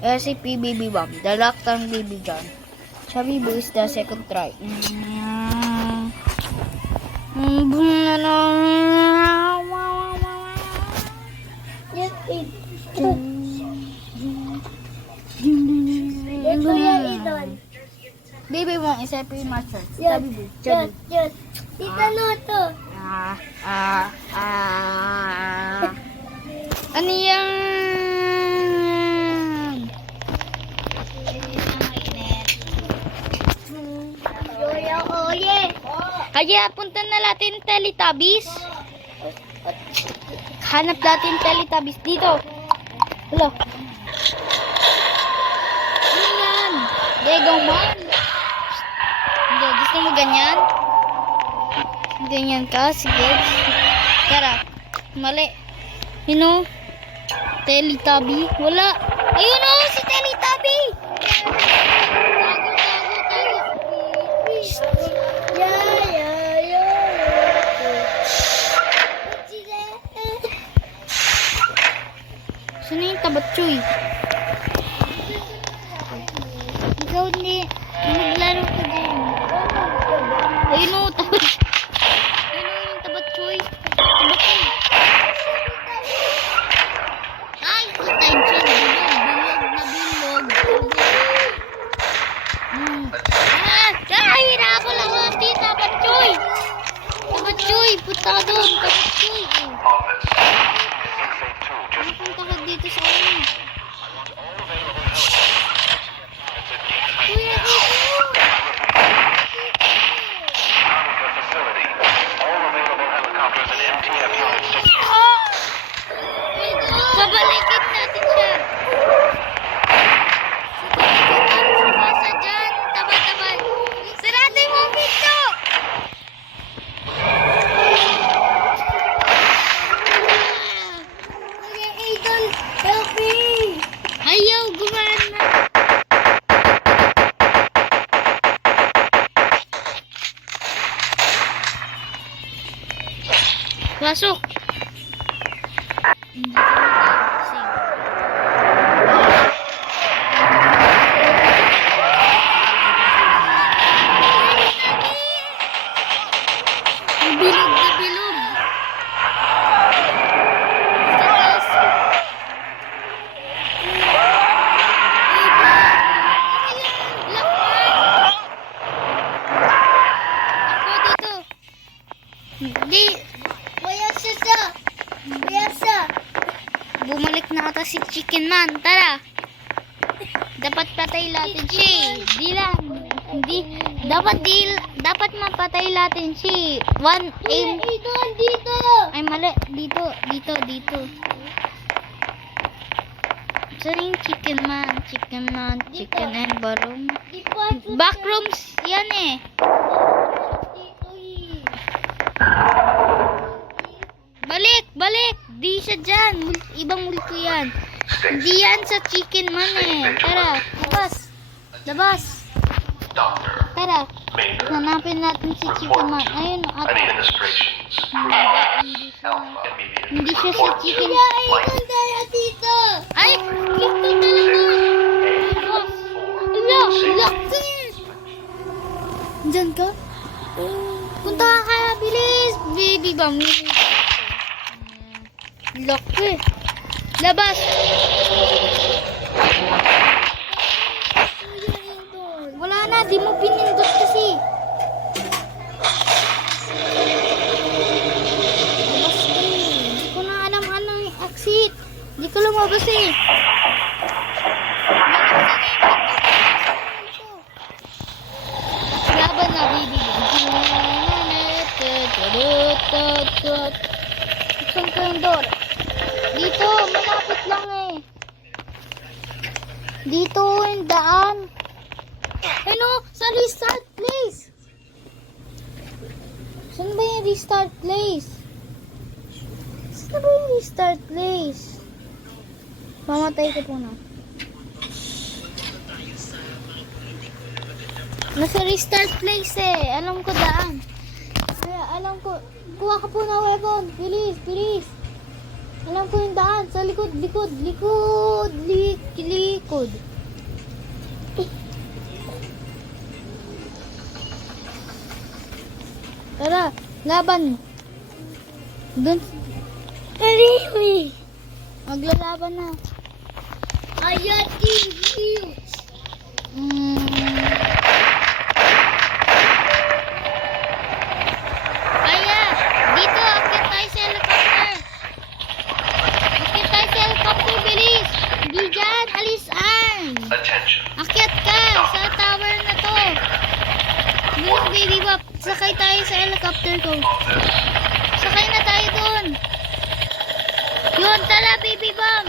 SCP BB Bomb, the lockdown BB gun. Chubby Boo is the second try. Yes, it. Yes, Kuya Idol. BB Bomb is SCP master. Yes, Chubby Boo. yes, yes. Tita Noto. Ano yan? Yoya, oye. Kaya punta na natin Teletubbies. Hanap natin Teletubbies dito. Hello. Ano yan? Lego man. Hindi, gusto mo ganyan? Ganyan ka? Sige. Tara. Mali. Yun o. Teletubby. Wala. Ayun o, si Teletubby. Saan yung tabatsoy? Ikaw hindi. Maglaro ka dyan. Ayun o, tabatsoy. Ayun o, yung tabatsoy. Tabatsoy. Ay, attention. Bilog na bilog. Ay, hinabol ako. Hindi, tabatsoy. Tabatsoy, punta ka doon. Tabatsoy. Punta ka dito sa amin. Kuya, dito. Babalikin natin siya. Sa dyan. Taba-taba. Sarado mo ang pinto. Kuya Idol, help me. Ayaw, gumana. Pasok. Hindi ka mag-sing. Bilog na bilog. Tatas. Ako dito. Hindi. Kuya Sasa. Kuya Sa. Bumalik na ata si Chicken Man. Tara. Dapat patay natin siya eh. Di lang. Hindi. Dapat mapatay natin siya. One Kuya aim. Idol, dito. Ay mali. Dito. Saan yung Chicken Man? Chicken and Baron. Di pa. Backrooms. Yan eh. Dito eh. Balik. Di siya dyan. Ibang multo yan. Hindi yan sa Chicken Man eh. Tara. Labas. Tara. Hanapin natin si Chicken Man. Ayun. Hindi siya si Chicken Kuya Idol, daya dito. Ay! Dito talaga! Lock! Diyan ka? Punta ka kaya, bilis! Baby bang. Lock ko eh. Labas! Wala na, di mo pinindot kasi. Labas ka eh. Hindi ko na alam anong exit. Hindi ko lumabas eh. Laban na, baby. Saan ko yung door? Dito, malapit lang eh. Dito yung daan. Ano? Sa restart place. Saan ba yung restart place? Saan ba yung restart place? Mamatay ko po na. Nasa restart place eh. Alam ko daan. Kaya alam ko. Kuha ka po na weapon. Bilis, bilis. Alam ko yung daan. Sa likod, likod, likod, likod. Tara, laban. Dun. Really? Maglalaban na. Ayan, TV. Aya, dito, akit tayo sa helicopter. Akit tayo sa helicopter, bilis. Hindi dyan, alisan. Akit ka sa tower na to. Bilis, baby bop. Sakay tayo sa helicopter ko. Sakay na tayo dun. Yun, tala, baby bop.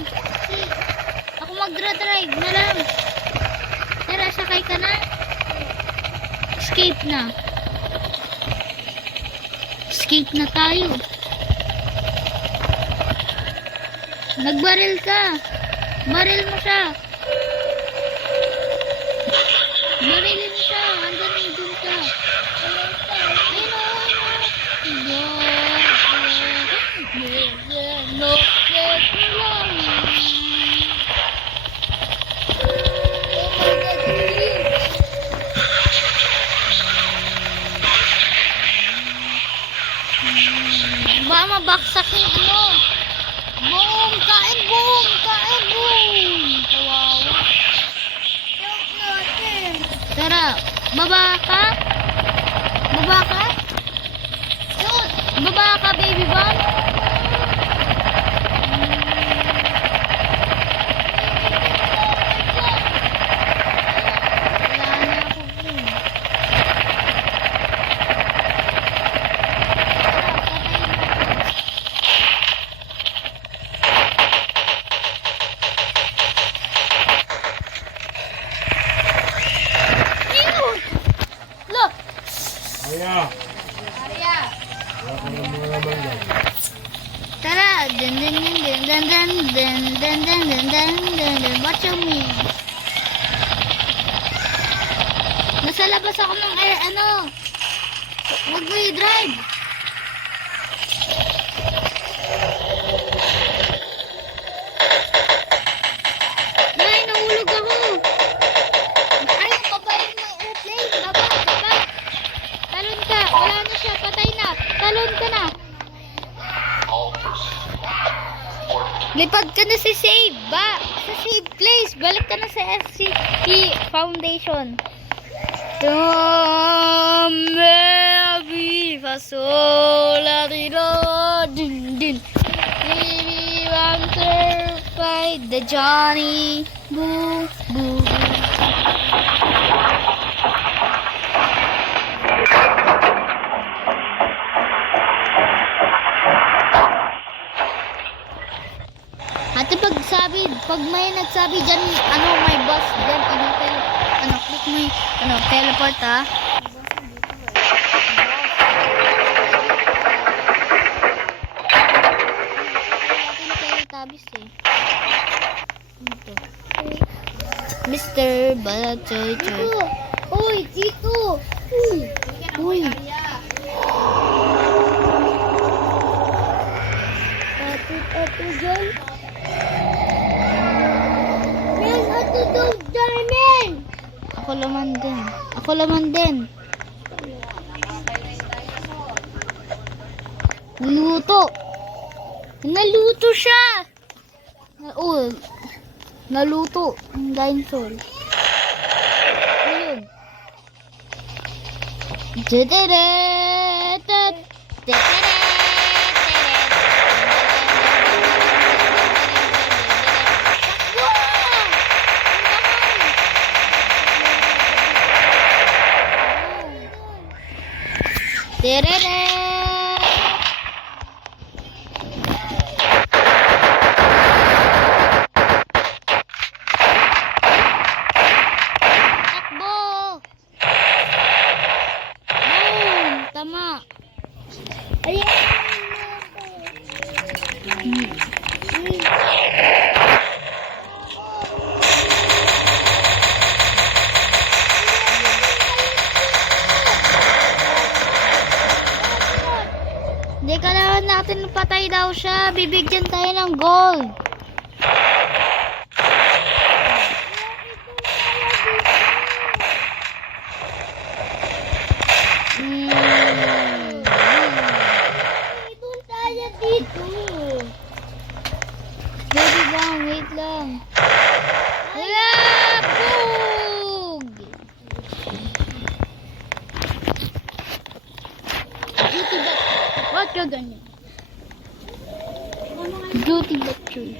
Ako magra-drive na lang. Tara, sakay ka na. Escape na. Escape na tayo. Nagbaril ka. Baril mo siya. Barilin mo siya. Hanggang nandun ka. Ayun o, no, baka mabaksak yung ano. Boom! Kain! Boom! Kain! Boom! Kawawa. Tara, baba ka? Baba ka? Baba ka, baby bomb? Wala na ako po. Look! Tara! Dun dun dun dun dun dun dun dun dun dun dun dun dun. Watch out me. Nasa labas ako ng ano. Huwag mo i-drive. Ay, nahulog ako. Ay, papayin mo yung airplane. Baba, baba. Talon ka. Wala na siya. Patay na. Talon ka na. Lipad ka na sa save ba? Sa save place. Balik ka na sa FCT Foundation. Maybe fasola dilo din din. We want to fight the Johnny Boo Boo. Ate, pag may nagsabi dyan, ano, may boss dyan, click mo yung, teleport, ha? Teletubbies, eh. Ito. Mr. Balachoy Choy. Uy, dito. Uy. Ito dyan. Yes, ito daw, diamond. Ako laman din. Naluto siya. Naluto ang dinosaur. Ayun. Takbo! Boom! Tama. Ayan. natin patay daw siya. Bibigyan tayo ng gold. Ito tayo dito. Baby bang, wait lang. Wala! Bug! Duty that... What ka ganyan? Duty that true.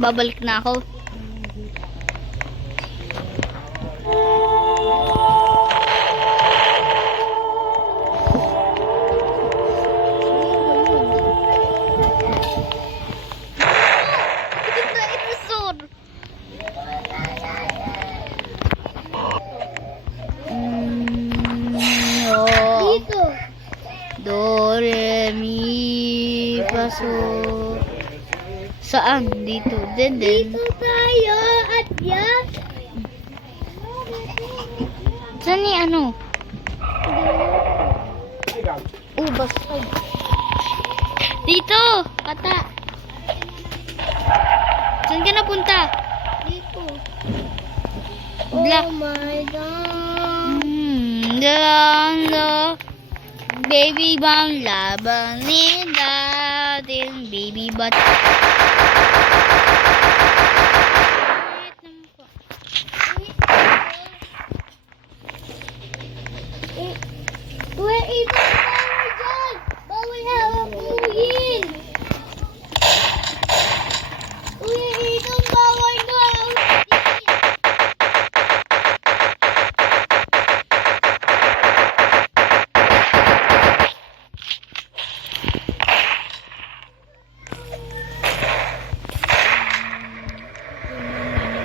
Babalik na ako. Dito. Do, re, mi, fa, so. Saan? Dito. Then. Dito tayo at yan. Saan ni ano? Basta. Dito! Kata! Saan ka napunta? Dito. Black. Oh my God. Baby bang labanin natin, baby bat. Kuya, ito bawal dyan. Bawal hawak muhin. Kuya, ito bawal hawak muhin.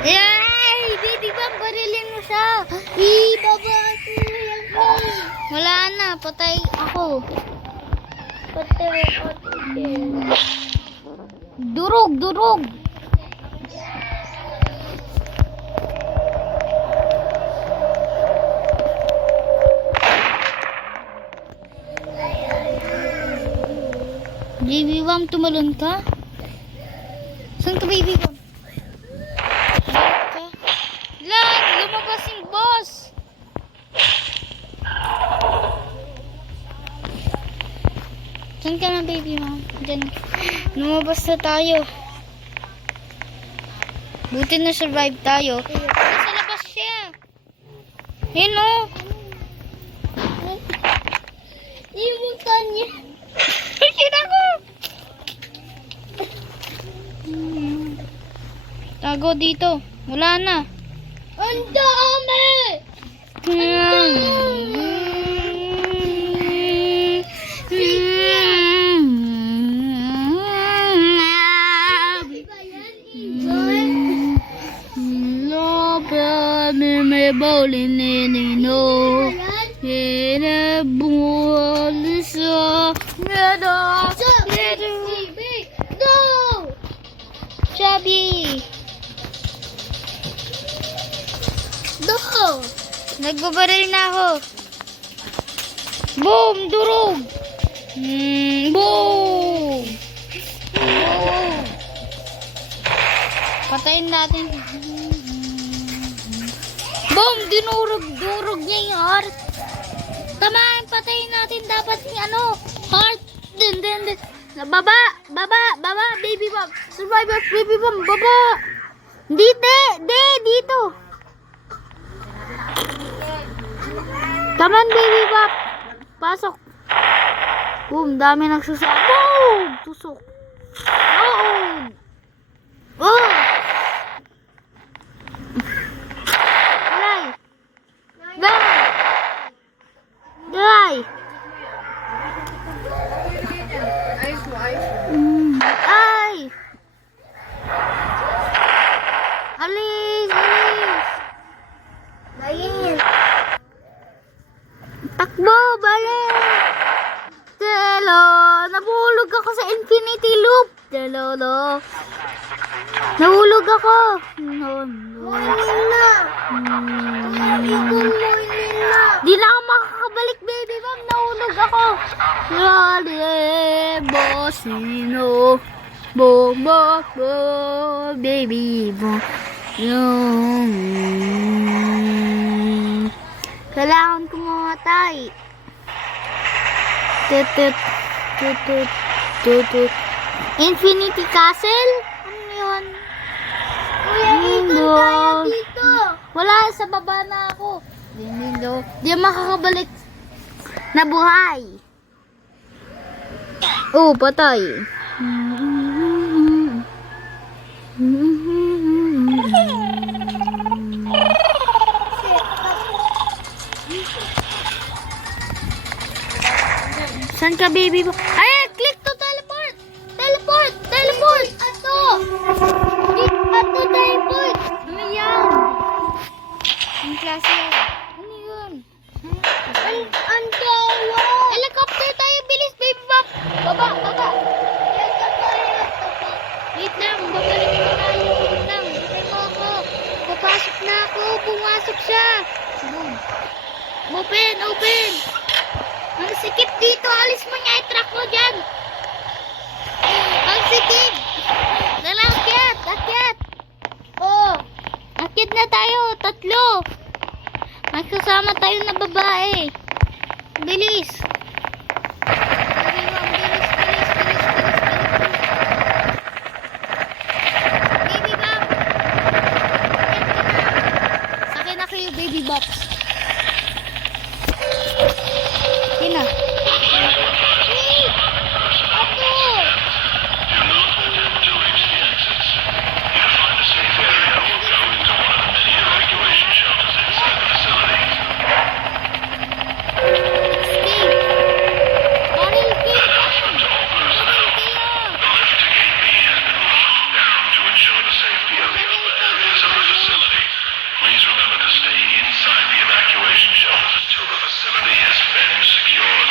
Yay! Baby bang barilin mo siya. Baba ito yan. Wala na, patay ako. Patay. Durog, durog. Baby Bam, tumalon ka? Saan ka, Baby Bam? Lan, lumabas yung boss. Saan ka na, Baby Bam? Diyan. Lumabas na tayo. Buti na survive tayo. Nasa labas siya. Yun o. Ibutan niya. Kita ko. Tago dito. Wala na. Ang dami! Bowling in the no, in a ball, so Go! Chubby. Go! Nagbabaril na ako. Boom! Durog! Boom! Boom! Patayin natin. Boom! Dinurog niya yung heart. Tamaan! Patayin natin. Dapat yung ano, heart. Din. Baba! Baby Bam! Survivor! Baby Bam! Baba! Dito! Taman, Baby Bam! Pasok! Boom! Dami nagsusak. Boom! Tusok! Oh! Oh! Guy! Ay! Alis! Layin! Takbo! Balik! Telo! Nabulog ako sa infinity loop! Telo! Nahulog ako! Morning na! Ikong morning na! Di na ako makakabalik, Baby Bam! ako. Lale, bosino. Bo, bo, bo, baby, bo. Yung... Kailangan ko mamatay. Tutut, tutut, tutut. Infinity Castle? Ano yun? Kuya, dito tayo dito. Wala, sa baba na ako. Dindindog. Di makakabalik na buhay. Oh, patay. Saan ka, baby? Ay, click to teleport! Teleport! Teleport! Ato! Ato teleport! Ano yan? Ang klase yan. Ano yun? Ang tawa! Helicopter tayo, bilis, baby bop! Baba, baba! Wait lang, babalik na tayo. Wait lang, hintay mo ako. Papasok na ako, pumasok siya. Boom. Open, open! Ang sikip dito, alis mo niya, i-track mo dyan. Ang sikip! Dala, akyat, akyat! Oh, akyat na tayo, tatlo. May kasama tayo na babae. Bilis! Baby Bob! Sakay na kayo, baby box. Yun na. Ato! Escape! Barrel kayo dyan! Barrel kayo! To ensure the safety of the other areas of the facility, please remember to stay inside the evacuation shelters until the facility has been secured.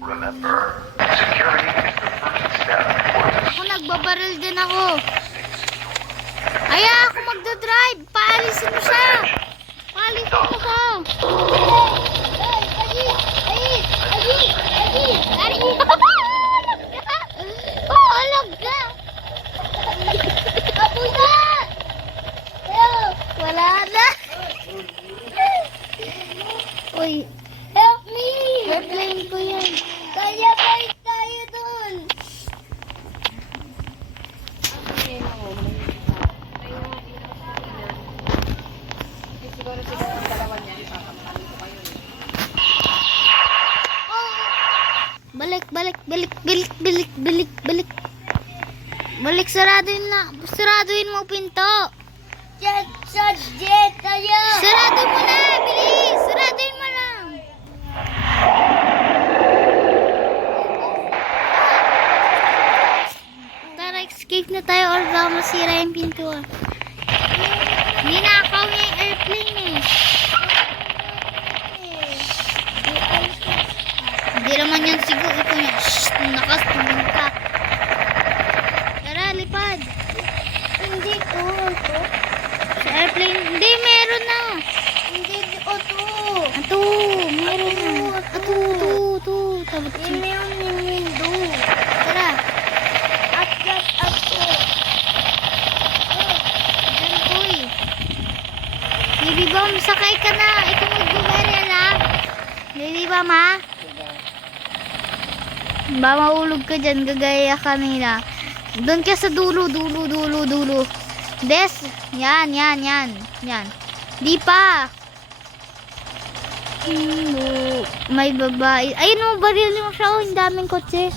Remember, security is the first step towards Ako, nagbabaril din ako. Aya, ako magdadrive. Paalisin mo siya. Paalisin mo siya. Oh, alag ka. Wala na. Uy, Help me! airplane ko yan. Kaya balik tayo dun! Balik, balik, balik, balik, balik, balik, balik. Balik, saraduin na. Saraduin mo pinto. Jet, jet tayo! Sarado mo na, bilis. Saraduin mo lang. Tara, escape na tayo or baka masira yung pintuan. Ninakaw niya yung airplane eh. Hindi naman yan siguro. Ito niya. Shhh, nakas, pumunta. Tara, lipad. Hindi to. Sa airplane, hindi, meron na. Hindi to. Ato, meron na. Ato, ato. Tabot siya. Hindi yung nimindo. Tara, Akyat ako. dyan ko eh. Baby Bomb, sakay ka na. Ikaw mag-barrel ha. Baby Bomb ha. Ba mahulog ka dyan, gagaya kanina. Doon ka sa dulo, dulo, dulo, dulo. Des, yan, yan, yan. Yan. Di pa. May babae. Ayun mo, baril mo siya. Oh, ang daming kotse.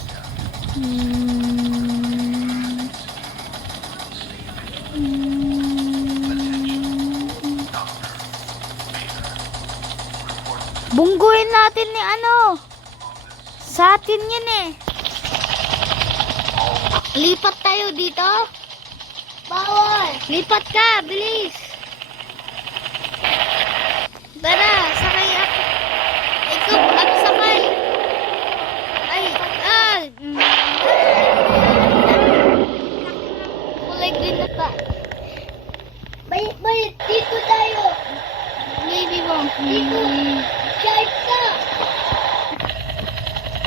Bungguin natin ni ano. Sa atin yun eh. Lipat tayo dito. Bawal. Lipat ka, bilis. Tara, sakay ako. Ikaw, ako sakay. Ay, kulay green na pa. Bayit, dito tayo. Baby mo. Shark ka!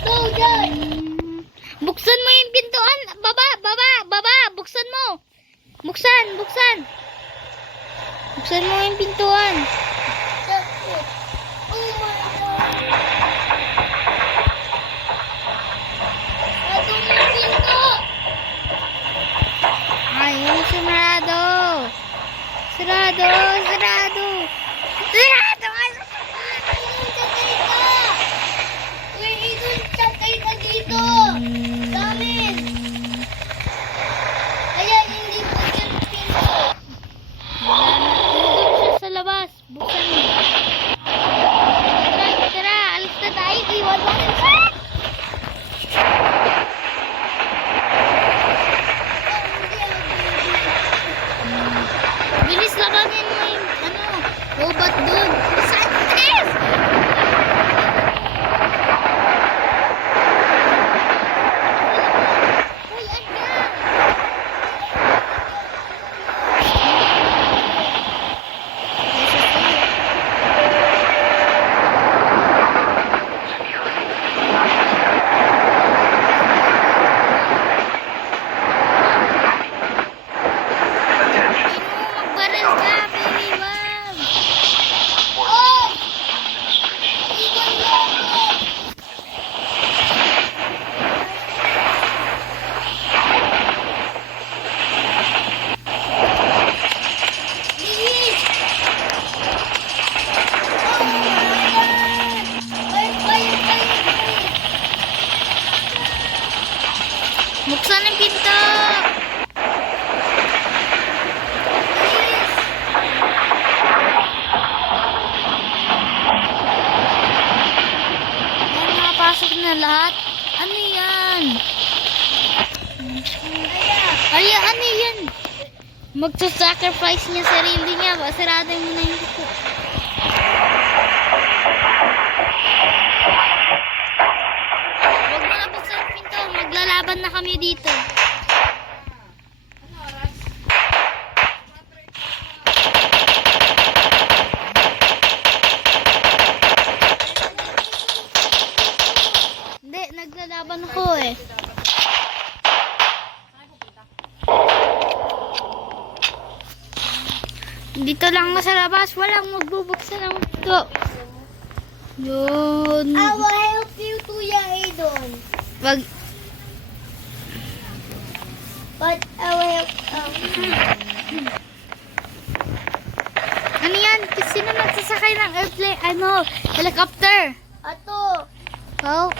Go, John! Buksan mo yung pintuan. Baba. Buksan mo. Buksan. Buksan mo yung pintuan. Oh my God! Sarado mo yung pinto! Ayun, sarado. Sarado. Uy, Idol, sakay ka dito! Sa amin! Kaya hindi ko dyan pinto. Nandun siya sa labas. Buksan mo. Tara, alis na tayo. Iwan mo rin siya. Bilis labanin mo yung robot doon. Santes! Uy, andyan! Magbaril ka, baby ma'am. Oy! Iwan mo ako! Bilis! Oh my God! Fire! Buksan ang pinto. Bilis! Yan, nakapasok na lahat. Ano yan? Kaya! Ano yan? Magsasacrifice niya sarili niya. Sarado mo na yung dito. Huwag mo na buksan ang pinto. Maglalaban na kami dito. Hindi, naglalaban ako eh. Dito lang sa labas, walang magbubuksan ng pinto. Yun. I will help you to your Idol. Wag. But I will Ano yan? Sino nagsasakay ng airplane? Helicopter. Ato! Oh.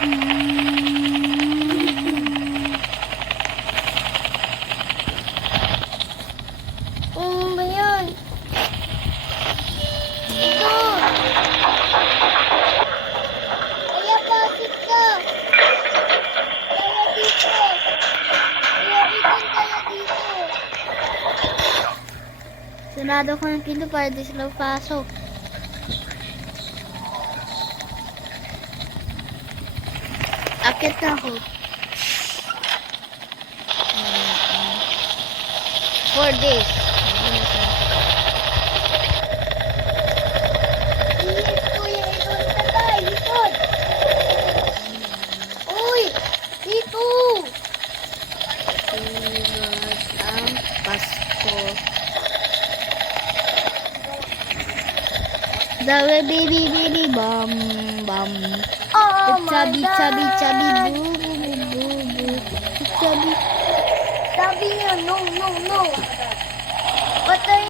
Ano ba yan? Ito! Kaya pasok ka! Kaya dito! Kaya ikon kaya dito! Sarado ko ng pinto para di sila pasok. Akit na ako. 4 days. Bilis, Kuya Idol! Tatay! Likod! Uy! Dito! Sulat ang Pasko. Dawe baby bam bam. Oh my Chubby God! chubby boo boo boo boo. Chubby. Sabi niya, no! Patay